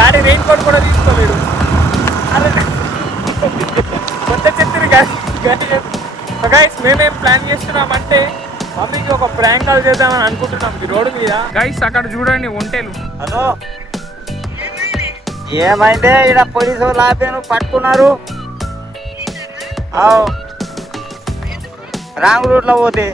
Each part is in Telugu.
డాడీ రెయిన్ కోట్ కూడా తీసుకోలేడు. అరే కొత్త చెత్తిరి గైస్ మేమేం ప్లాన్ చేస్తున్నామంటే మమ్మీకి ఒక ప్రాంక్ కాల్ చేద్దామని అనుకుంటున్నాం ఈ రోడ్డు మీద. గైస్ అక్కడ చూడండి ఒంటేలు. హలో ఏమైందే? ఇక్కడ పోలీసు వాళ్ళు ఆపాను, పట్టుకున్నారు. రాంగ్ రూట్లో పోతే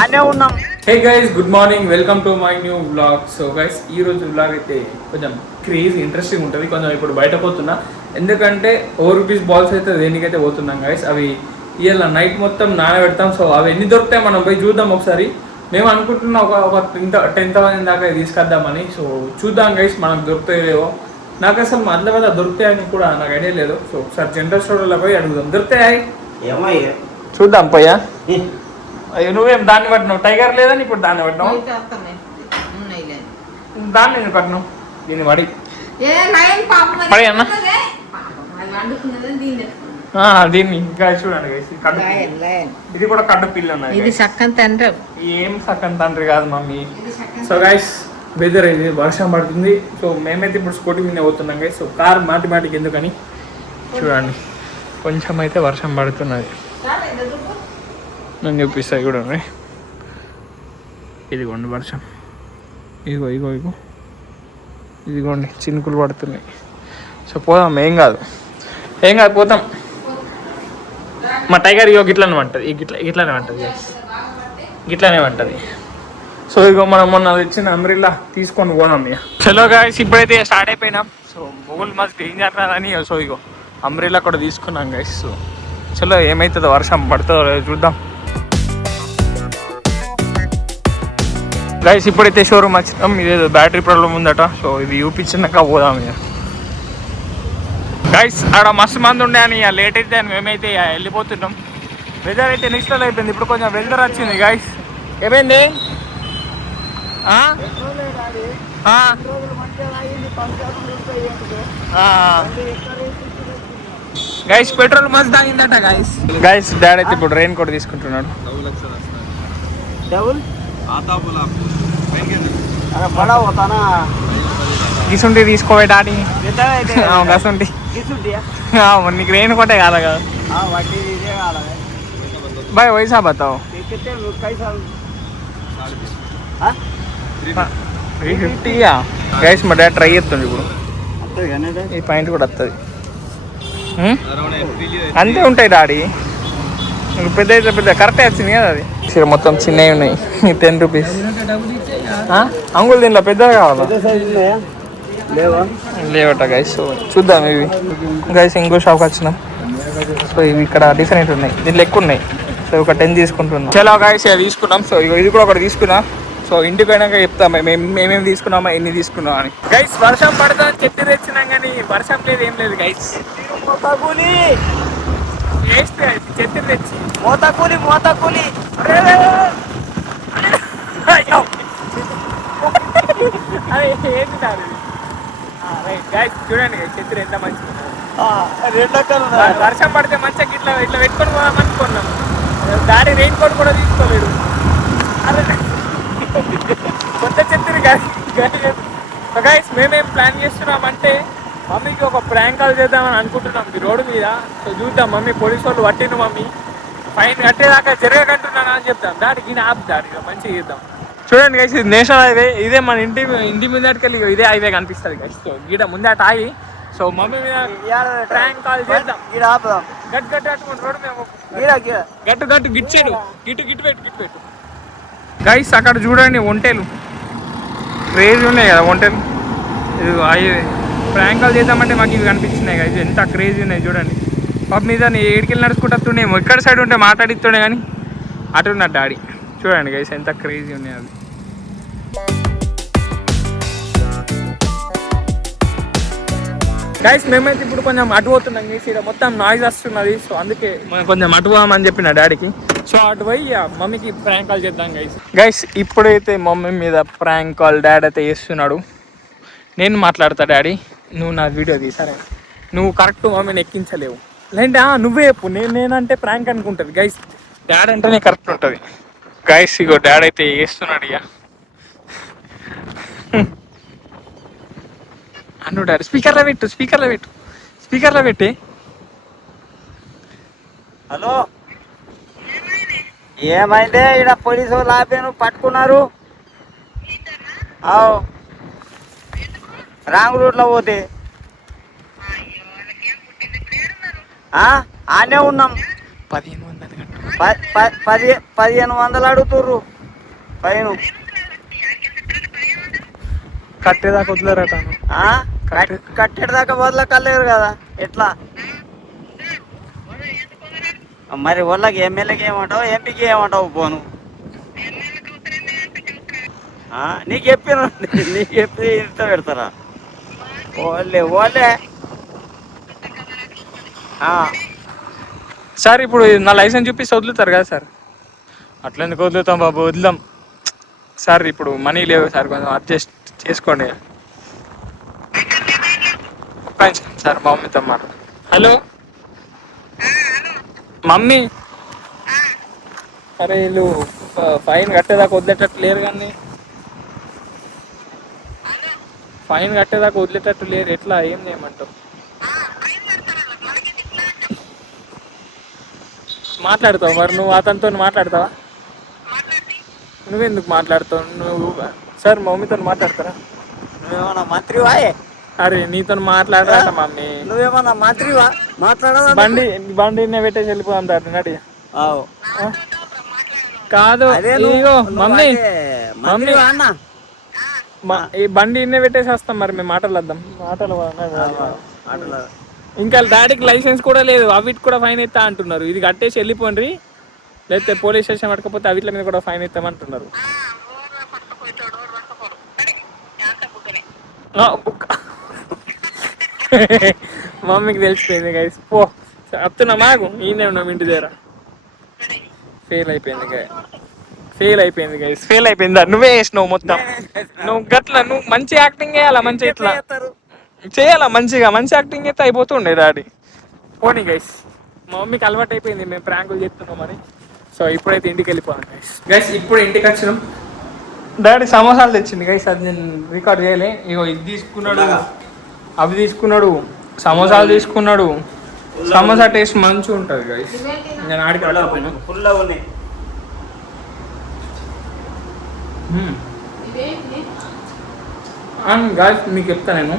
ఆనే ఉన్నాం. Hey guys, good morning, welcome to my new vlog. So guys ఈ రోజు వ్లాగ్ అయితే కొంచెం క్రేజీ ఇంట్రెస్టింగ్ ఉంటుంది. కొంచెం ఇప్పుడు బయట పోతున్నా, ఎందుకంటే ₹4 బాల్స్ అయితే దేనికైతే పోతున్నాం గైస్. అవి ఇవాళ నైట్ మొత్తం నానబెడతాం. సో అవి ఎన్ని దొరుకుతాయి మనం పోయి చూద్దాం ఒకసారి. మేము అనుకుంటున్నాం ఒక 10,000 దాకా తీసుకొద్దామని. సో చూద్దాం గైస్ మనకు దొరుకుతాయో. నాకు అసలు మధ్య దొరుకుతాయని కూడా నాకు ఐడియా లేదు. సో ఒకసారి జనరల్ స్టోర్లో పోయి అడుగుదాం. దొరుకుతాయి చూద్దాం పోయా. అయ్యో నువ్వేం దాన్ని పట్టినావు? టైగర్ లేదని ఇప్పుడు దాన్ని పట్టినావు. దాన్ని నేను పట్టినావు దీన్ని పడి పడి అన్న దీన్ని ఇంకా చూడండి. ఇది కూడా కడ్డు పిల్ల ఉన్నాయి. ఏం సక్కన్ తండ్రి కాదు మమ్మీ. సో గైస్ వెదర్ ఇది వర్షం పడుతుంది. సో మేమైతే ఇప్పుడు స్కూటీ మీద పోతున్నాం గైస్. సో కార్ మాటికి ఎందుకని చూడండి, కొంచెం అయితే వర్షం పడుతున్నది. నేను చూపిస్తాను కూడా. ఇదిగోండి వర్షం, ఇదిగో ఇదిగోండి చినుకులు పడుతున్నాయి. సో పోదాం, ఏం కాదు పోతాం. మా టైగర్ ఇగో గిట్లనే అంటది, గిట్లనే అంటది. సో ఇగో మనం మొన్న తెచ్చిన అంబ్రిల్లా తీసుకొని పోదాం ఇక. చలో గాయస్ ఇప్పుడైతే స్టార్ట్ అయిపోయినాం. సో మొగుల్ మస్తు డేంజర్ అని సో ఇగో అంబ్రిల్లా కూడా తీసుకున్నాం గైస్. సో చలో ఏమవుతుందో, వర్షం పడుతుందో చూద్దాం గైస్. ఇప్పుడైతే షోరూమ్ వచ్చినాం. ఇదేదో బ్యాటరీ ప్రాబ్లం ఉందట. సో ఇది చూపించినాక పోదాం ఇక. గైస్ ఆడ మస్తు మంది ఉండే అని లేట్ అయితే అని మేమైతే వెళ్ళిపోతున్నాం. వెదర్ అయితే నెక్స్ట్ లెవెల్ అయిపోయింది. ఇప్పుడు కొంచెం వెదర్ వచ్చింది గైస్. ఏమైంది? గైస్ పెట్రోల్ మస్తు తాగిందట గైస్. డాడీ అయితే ఇప్పుడు రెయిన్ కోట్ తీసుకుంటున్నాడు. గిసుంటి తీసుకోవే డాడీ. గసుంటి నీకు రెయిన్ కోటే కాదా కదా బాయ్. వయసా బతావు 350 గైస్. మా డాడీ ట్రై చేస్తుంది ఇప్పుడు. ఈ పాయింట్ కూడా వస్తుంది. అంతే ఉంటాయి డాడీ. పెద్ద అయితే పెద్ద కరెక్టే వచ్చింది కదా అది. మొత్తం చిన్నవి ఉన్నాయి. ₹10 అంగులు దీనిలో పెద్దగా కావాలా? లేవట గైస్. సో చూద్దాం ఇవి గైస్. ఇంకో షాప్కి వచ్చినాం. సో ఇవి ఇక్కడ డిఫరెంట్ ఉన్నాయి, దీంట్లో ఎక్కువ ఉన్నాయి. సో ఒక 10 తీసుకుంటున్నాం. చాలా గైస్ తీసుకున్నాం. సో ఇది కూడా ఒకటి తీసుకున్నా. సో ఇంటికి పోయినాక చెప్తాం మేమేమి తీసుకున్నామా, ఎన్ని తీసుకున్నాం అని. గైస్ వర్షం పడుతుందని చెత్తి తెచ్చినాం కానీ వర్షం లేదు, ఏం లేదు గైస్. చెత్తి తెచ్చి మోత కూలి అదే ఏంటి రైట్ గైస్. చూడండి చెత్తి ఎంత మంచిగా. వర్షం పడితే మంచిగా ఇట్లా పెట్టుకొని పోదాం అనుకున్నాం. డాడీ రెయిన్ కోట్ కూడా తీసుకోలేడు. అరే కొత్త చెత్తిరి గైస్ మేమేం ప్లాన్ చేస్తున్నామంటే మమ్మీకి ఒక ప్రాంక్ కాల్ చేద్దామని అనుకుంటున్నాం ఈ రోడ్డు మీద. సో చూద్దాం. మమ్మీ పోలీసు వాళ్ళు పట్టిండు, మమ్మీ ఫైన్ కట్టేదాకా జరగకంటున్నాను అని చెప్తాం. దానికి ఆపు దాడి మంచిగా చేద్దాం. చూడండి గైస్ ఇది నేషనల్ హైవే. ఇదే మన ఇంటి ముందటికెళ్ళి ఇదే హైవే కనిపిస్తుంది గైస్. సో గీడ ముందట ఆగి సో మమ్మీ మీద ప్రాంక్ కాల్ చేద్దాం. గట్టు అట్టుకుంటు రోడ్డు మేము గట్టు గిట్చాడు. గిట్టు పెట్టు గైస్. అక్కడ చూడండి ఒంటేలు క్రేజీ ఉన్నాయి కదా ఒంటేలు. ఇది హైవే ప్రాంక్ కాల్ చేద్దామంటే మాకు ఇవి కనిపిస్తున్నాయి గైస్. ఎంత క్రేజీ ఉన్నాయి చూడండి. పాప మీద ఏడికెళ్ళి నడుచుకుంటుండేమో. ఇక్కడ సైడ్ ఉంటే మాట్లాడిస్తుండే కానీ అటు ఉన్నాడు డాడీ. చూడండి గైస్ ఎంత క్రేజీ ఉన్నాయి అవి. గైస్ మేమైతే ఇప్పుడు కొంచెం అటు పోతున్నాం గైస్. ఇక్కడ మొత్తం నాయిస్ వస్తున్నది. సో అందుకే మనం కొంచెం అటు పోదామని చెప్పిన డాడీకి. సో అటు పోయి మమ్మీకి ప్రాంక్ కాల్ చేద్దాం గైస్. ఇప్పుడైతే మమ్మీ మీద ప్రాంక్ కాల్ డాడీ అయితే చేస్తున్నాడు. నేను మాట్లాడతా డాడీ, నువ్వు నా వీడియో తీసారే. నువ్వు కరెక్ట్ మమ్మీని ఎక్కించలేవు, లేదంటే నువ్వే చెప్పు. నేనంటే ప్రాంక్ అనుకుంటుంది గైస్. డాడీ అంటేనే కరెక్ట్ ఉంటుంది గైస్. ఇగో డాడీ అయితే చేస్తున్నాడు ఇక. అన్ను డాడీ స్పీకర్లో పెట్టి హలో ఏమైందే ఇక్కడ పోలీసు వాళ్ళు ఆపాను పట్టుకున్నారు అవు రాంగ్ రూట్లో పోతే ఆనే ఉన్నాం 1500 అడుగుతుర్రు పైన కట్టేదాకా వదిలేరట కట్టేదాకా వదలకలేరు కదా ఎట్లా మరి వాళ్ళకి ఎమ్మెల్యేకి ఏమంటావు ఎంపీకి ఏమంటావు పోను నీకు చెప్పి ఇంత పెడతారా ఓలే సార్ ఇప్పుడు నా లైసెన్స్ చూపిస్తే వదులుతారు కదా సార్ అట్లా ఎందుకు వదులుతాం బాబు వదిలాం సార్ ఇప్పుడు మనీ లేవు సార్ కొంచెం అడ్జస్ట్ చేసుకోండి ఒక్క నిమిషం సార్ మా మమ్మీతో మాట్లాడు హలో మమ్మీ అరే వీళ్ళు ఫైన్ కట్టేదాకా వదిలేటట్టు లేరు కానీ ఫైన్ కట్టేదాకా వదిలేటట్టు లేరు ఎట్లా ఏం చేయమంటావు మాట్లాడతావు మరి నువ్వు అతనితో మాట్లాడతావా నువ్వెందుకు మాట్లాడతావు నువ్వు సార్ మా మమ్మీతో మాట్లాడతారా నువ్వేమన్నా మంత్రివాయే అరే నీతో మాట్లాడరా మమ్మీ నువ్వేమన్నా మంత్రివా మాట్లాడదా బండి పెట్టేసి వెళ్ళిపోదాం సార్ నడి కాదు మమ్మీ అన్న ఈ బండి ఇన్నే పెట్టేసి వస్తాం మరి మేము మాటలు ఇంకా డాడీకి లైసెన్స్ కూడా లేదు అవిటి కూడా ఫైన్ ఇస్తా అంటున్నారు ఇది కట్టేసి వెళ్ళిపోండి లేకపోతే పోలీస్ స్టేషన్ పట్టకపోతే అవిట్ల మీద కూడా ఫైన్ ఇస్తామంటున్నారు మమ్మీకి తెలిసిపోయింది గైస్ పో వస్తున్నా మాకు ఈయనే ఉన్నాం ఇంటి దగ్గర ఫెయిల్ అయిపోయింది గైస్ ఫెయిల్ అయిపోయిందా నువ్వే వేసినావు మొత్తం నువ్వు గట్ల నువ్వు మంచి యాక్టింగ్ చేయాలా మంచి ఇట్లా చేయాలా మంచిగా మంచి యాక్టింగ్ అయితే అయిపోతుండే డాడీ పోనీ గైస్ మా మమ్మీకి అలవాటు అయిపోయింది మేము ప్రాంకులు చేస్తున్నామని సో ఇప్పుడైతే ఇంటికి వెళ్ళిపోయాం గైస్ ఇప్పుడు ఇంటికి వచ్చినాం డాడీ సమోసాలు తెచ్చింది గైస్ అది నేను రికార్డ్ చేయలే ఇగో ఇది తీసుకున్నాడు అవి తీసుకున్నాడు సమోసాలు తీసుకున్నాడు సమోసా టేస్ట్ మంచిగా ఉంటుంది గైస్ నేను ఆడికి వెళ్ళకపోయినా ఫుల్గా ఉన్నాయి గాయస్ మీకు చెప్తా నేను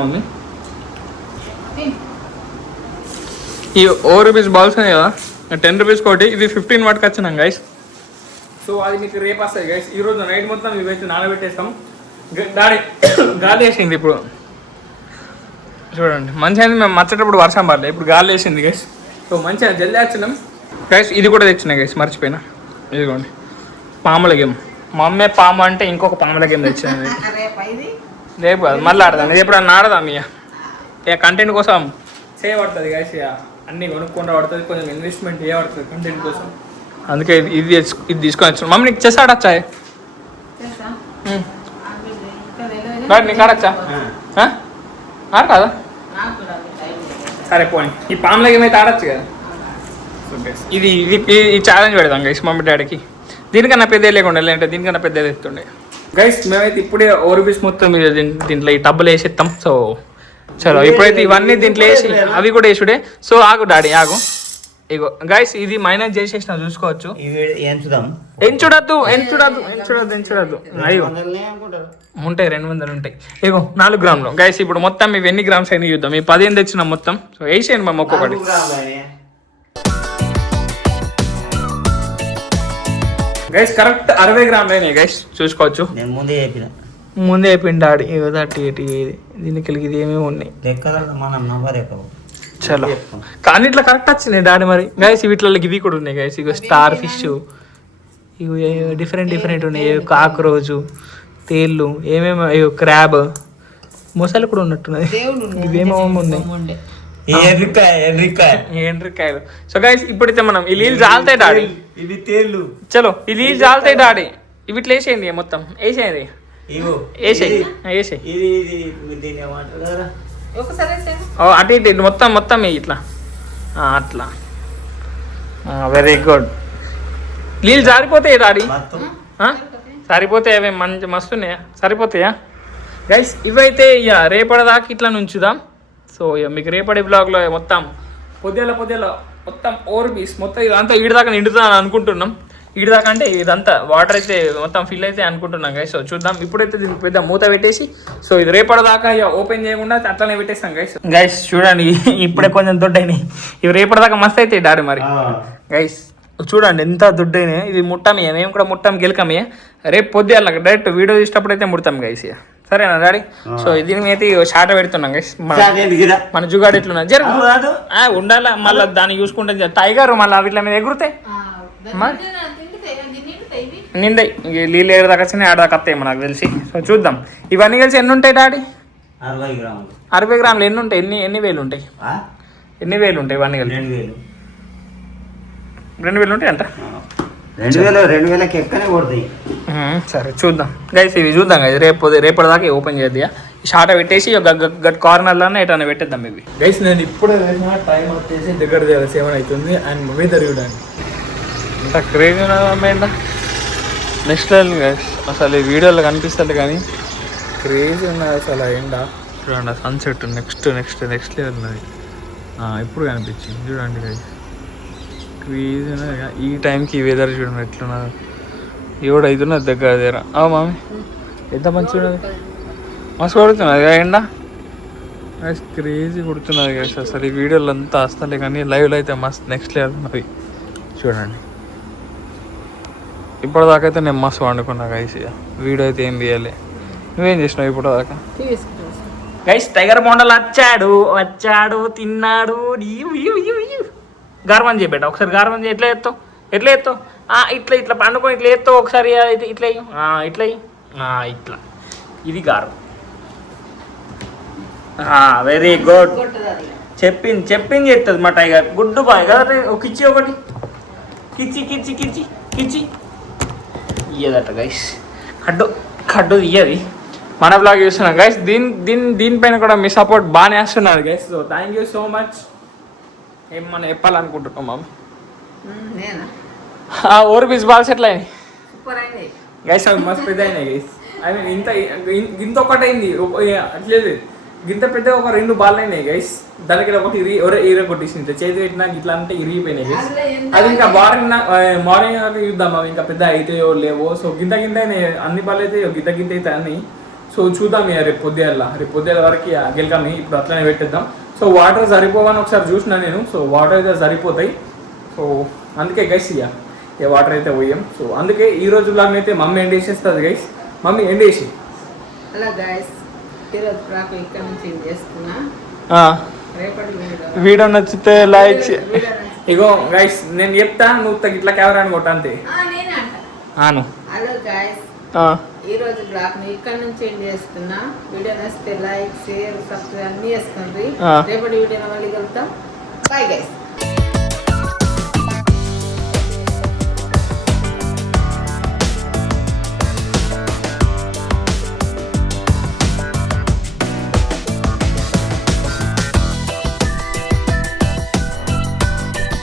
మమ్మీ ఈ ₹4 బాల్స్ ఉన్నాయి కదా ₹10 కోటి ఇది 15 వాటికి వచ్చినాం గైస్ సో అది మీకు రేపు వస్తాయి గైస్ ఈరోజు నైట్ మొత్తం ఇవైతే నానబెట్టేస్తాం డాడీ గాలి వేసింది ఇప్పుడు చూడండి మంచిగా అయింది మేము మర్చేటప్పుడు వర్షం పడలేదు ఇప్పుడు గాలి వేసింది గైస్ సో మంచిగా జల్దీ వచ్చినాం గైస్ ఇది కూడా తెచ్చినాయి గైస్ మర్చిపోయినా ఇదిగోండి పాముల గేమ్ మా అమ్మే పాము అంటే ఇంకొక పాముల గేమ్ తెచ్చాను రేపు కాదు మళ్ళీ ఆడదాం ఎప్పుడు అన్న ఆడదాం ఇక కంటెంట్ కోసం చేయబడుతుంది గైస్ ఇక అన్నీ కొనుక్కొని పడుతుంది కొంచెం ఇన్వెస్ట్మెంట్ చేయబడుతుంది కంటెంట్ కోసం అందుకే ఇది తీసుకొని వచ్చాను మమ్మీ నీకు చెస్ ఆడచ్చా నీకు ఆడచ్చా ఆడ కదా సరే పోయి ఈ పాముల గేమ్ అయితే ఆడచ్చు కదా ఇది ఈ ఛాలెంజ్ పెడదాం గైస్ మమ్మీ డాడీకి దీనికన్నా పెద్ద లేకుండా లేదంటే దీనికన్నా పెద్దది ఎత్తుండే గైస్ మేమైతే ఇప్పుడే ₹4 మొత్తం దీంట్లో ఈ టబ్బులు వేసేస్తాం సో చలో ఇప్పుడైతే ఇవన్నీ దీంట్లో వేసి అవి కూడా వేసుడే సో ఆగు డాడీ ఆగు ఇగో గైస్ ఇది మైనస్ చేసేసిన చూసుకోవచ్చు ఎంచుడద్దు అయ్యో ఉంటాయి 200 ఉంటాయి ఇగో 4 గ్రాములు గైస్ ఇప్పుడు మొత్తం ఇవి ఎన్ని గ్రామ్స్ అయినా చూద్దాం ఈ 15 తెచ్చినాం మొత్తం సో వేసేయండి మేము ఒక్కొక్కటి గైస్ కరెక్ట్ 60 గ్రాములు అయినాయి గైస్ చూసుకోవచ్చు నేను ముందే అయిపోయింది డాడీ ఇగో దీనికి ఇది ఏమేమి ఉన్నాయి చలో కానీ ఇట్లా కరెక్ట్ వచ్చినాయి డాడీ మరి గైస్ వీటిలో ఇవి కూడా ఉన్నాయి గైస్ ఇగో స్టార్ ఫిష్ ఇవి డిఫరెంట్ ఉన్నాయి కాక్రోచు తేళ్ళు ఏమేమి క్రాబ్ మొసలు కూడా ఉన్నట్టున్నది ఇవేమో ఉన్నాయి ఎండ్రికాయలు సో గైస్ ఇప్పుడైతే మనం ఈ నీళ్ళు జాలుతాయి డాడీ ఇది తేళ్ళు చలో ఈ నీళ్ళు జాలుతాయి డాడీ ఇవి ఇట్లా వేసేయండి మొత్తం వేసేయండి అటు ఇటు మొత్తం ఇట్లా అట్లా వెరీ గుడ్ నీళ్ళు జారిపోతాయి డాడీ సరిపోతాయి అవి మంచి మస్తున్నాయా సరిపోతాయా గైస్ ఇవైతే ఇక రేపటిదాకా ఇట్లా నుంచుదాం. సో ఇక మీకు రేపటి బ్లాగ్లో మొత్తం పొద్దుల మొత్తం ఓవర్బీస్ మొత్తం ఇదంతా ఈడిదాకా నిండుతుందని అనుకుంటున్నాం. ఈడిదాకా అంటే ఇదంతా వాటర్ అయితే మొత్తం ఫిల్ అయితే అనుకుంటున్నాం గైస్. సో చూద్దాం. ఇప్పుడైతే దీనికి పెద్ద మూత పెట్టేసి సో ఇది రేపటిదాకా ఇక ఓపెన్ చేయకుండా అట్లనే పెట్టేస్తాం గైస్. చూడండి ఇప్పుడే కొంచెం దొడ్డైనాయి. ఇవి రేపటిదాకా మస్తు అయితే డాడీ మరి గైస్. చూడండి ఎంత దుడ్డైనాయి. ఇది ముట్టమే, మేము కూడా ముట్టాం గెలకమే. రేపు పొద్దున్న డైరెక్ట్ వీడియో తీసేటప్పుడు అయితే ముడతాం గైస్. ఇక సరేనా డాడీ? సో దీని మీద అయితే షాట పెడుతున్నాం గైస్. మన జుగాడు ఎట్లున్నా జర ఉండాలా, మళ్ళీ దాన్ని చూసుకుంటే టైగర్ మళ్ళీ వీటిల మీద ఎగురుతాయి నిండాయి. నీళ్ళు ఏడు దాకా వచ్చినాయి, ఆడ దాకా వస్తాయి నాకు తెలిసి. సో చూద్దాం. ఇవన్నీ కలిసి ఎన్ని ఉంటాయి డాడీ? 60 గ్రాములు. ఎన్ని ఉంటాయి? ఎన్ని వేలు ఉంటాయి? ఎన్ని వేలు ఉంటాయి ఇవన్నీ కలిసి? 2000 ఉంటాయి అంట. 2000 ఎక్కనే కొడతాయి. సరే చూద్దాం గైస్. ఇవి చూద్దాం గైస్. రేపటిదాకా ఓపెన్ చేద్దాం. షాట పెట్టేసి గట్ కార్నర్లోనే ఎటన్నా పెట్టేద్దాం ఇవి గైస్. నేను ఇప్పుడే టైం వచ్చేసి దగ్గర 7 అవుతుంది. అండ్ మమ్మీ తిరగడానికి అంత క్రేజీ ఉన్నదా నెక్స్ట్ లెవెల్ గైస్. అసలు ఈ వీడియోలో కనిపిస్తుంది కానీ క్రేజీ ఉన్నది అసలు. ఎండ చూడండి, సన్సెట్ నెక్స్ట్ లెవెల్ ఉన్నది. ఇప్పుడు కనిపించింది చూడండి గైస్. క్రేజీ ఉన్నది. ఈ టైంకి వెదర్ చూడండి ఎట్లున్నది. 7 అవుతున్నది దగ్గర. మామి ఎంత మంచిగా ఉన్నది, మస్తు కొడుతున్నది ఎండ. క్రేజీ కొడుతున్నది గైస్. అసలు ఈ వీడియోలో అంతా వస్తలే కానీ లైవ్లో అయితే మస్తు నెక్స్ట్ లెవెల్ ఉన్నది చూడండి. ఇప్పటిదాకా అయితే నేను మస్తు వండుకున్నా గైస్. వీడియో అయితే ఏం తీయాలి. నువ్వేం చేసినావు ఇప్పటిదాకా గైస్? టైగర్ మోడల్ వచ్చాడు తిన్నాడు. గార్మన్ చేయబెట్ట ఒకసారి. గార్మన్ చేయి. ఎట్లా ఎత్తావు? ఇట్లా పండుకొని ఇట్లా ఎత్తావు ఒకసారి. ఇట్లా ఇట్లా ఇది గారు. Very good. చెప్పింది చెప్తుంది మా టైగర్. గుడ్ బాయ్ కదా. కిచ్చి ఒకటి కిచ్చి ఇయ్యదట గైస్. కడ్డు ఇయ్యది. మన బ్లాగ్ చూస్తున్నాం గైస్. దీనిపైన కూడా మీ సపోర్ట్ బాగానే వేస్తున్నారు guys. So thank you so much. ఏమన్నా చెప్పాలనుకుంటున్నాం మామ? ఓవర్బీస్ బాల్స్ ఎట్లా అయినాయి గైస్? అవి మస్తు పెద్ద అయినాయి గైస్. ఐ మీన్ ఇంత ఒకటైంది అట్లేదు. గింత పెద్ద ఒక 2 బాల్ అయినాయి గైస్. దానికి ఒకటి కొట్టేసింది చేతి పెట్టినా ఇట్లా అంటే ఇరిగిపోయినాయి గైస్. అది ఇంకా మార్నింగ్ చూద్దాం అవి ఇంకా పెద్ద అయితాయో లేవో. సో గింత అన్ని బాల్ అయితే గింత అయితే అన్ని. సో చూద్దాం ఇక రేపు పొద్దుల వరకు గెలకామి. ఇప్పుడు అట్లనే పెట్టేద్దాం. సో వాటర్ సరిపోవని ఒకసారి చూసినా నేను. సో వాటర్ అయితే సరిపోతాయి. సో అందుకే గైస్ ఇక వాటర్ అయితే పోయాం. సో అందుకే ఈ రోజు బ్లాగ్ అయితే మమ్మీ ఎండ్ చేసేస్తుంది గైస్. మమ్మీ ఎండ్ చేసి వీడియో నచ్చితే లైక్. ఇగో గైస్ నేను చెప్తా, నువ్వు ఇట్లా కెమెరా అని కొట్ట అంతే. హలో గైస్, ఈ రోజు బ్లాగ్ ని ఇక్కడ నుంచి ఎండ్ చేస్తున్నా. వీడియో నచ్చితే లైక్, షేర్, సబ్స్క్రైబ్ అన్ని చేసుకోండి. రేపటి వీడియో మళ్ళీ కలుద్దాం. Bye guys.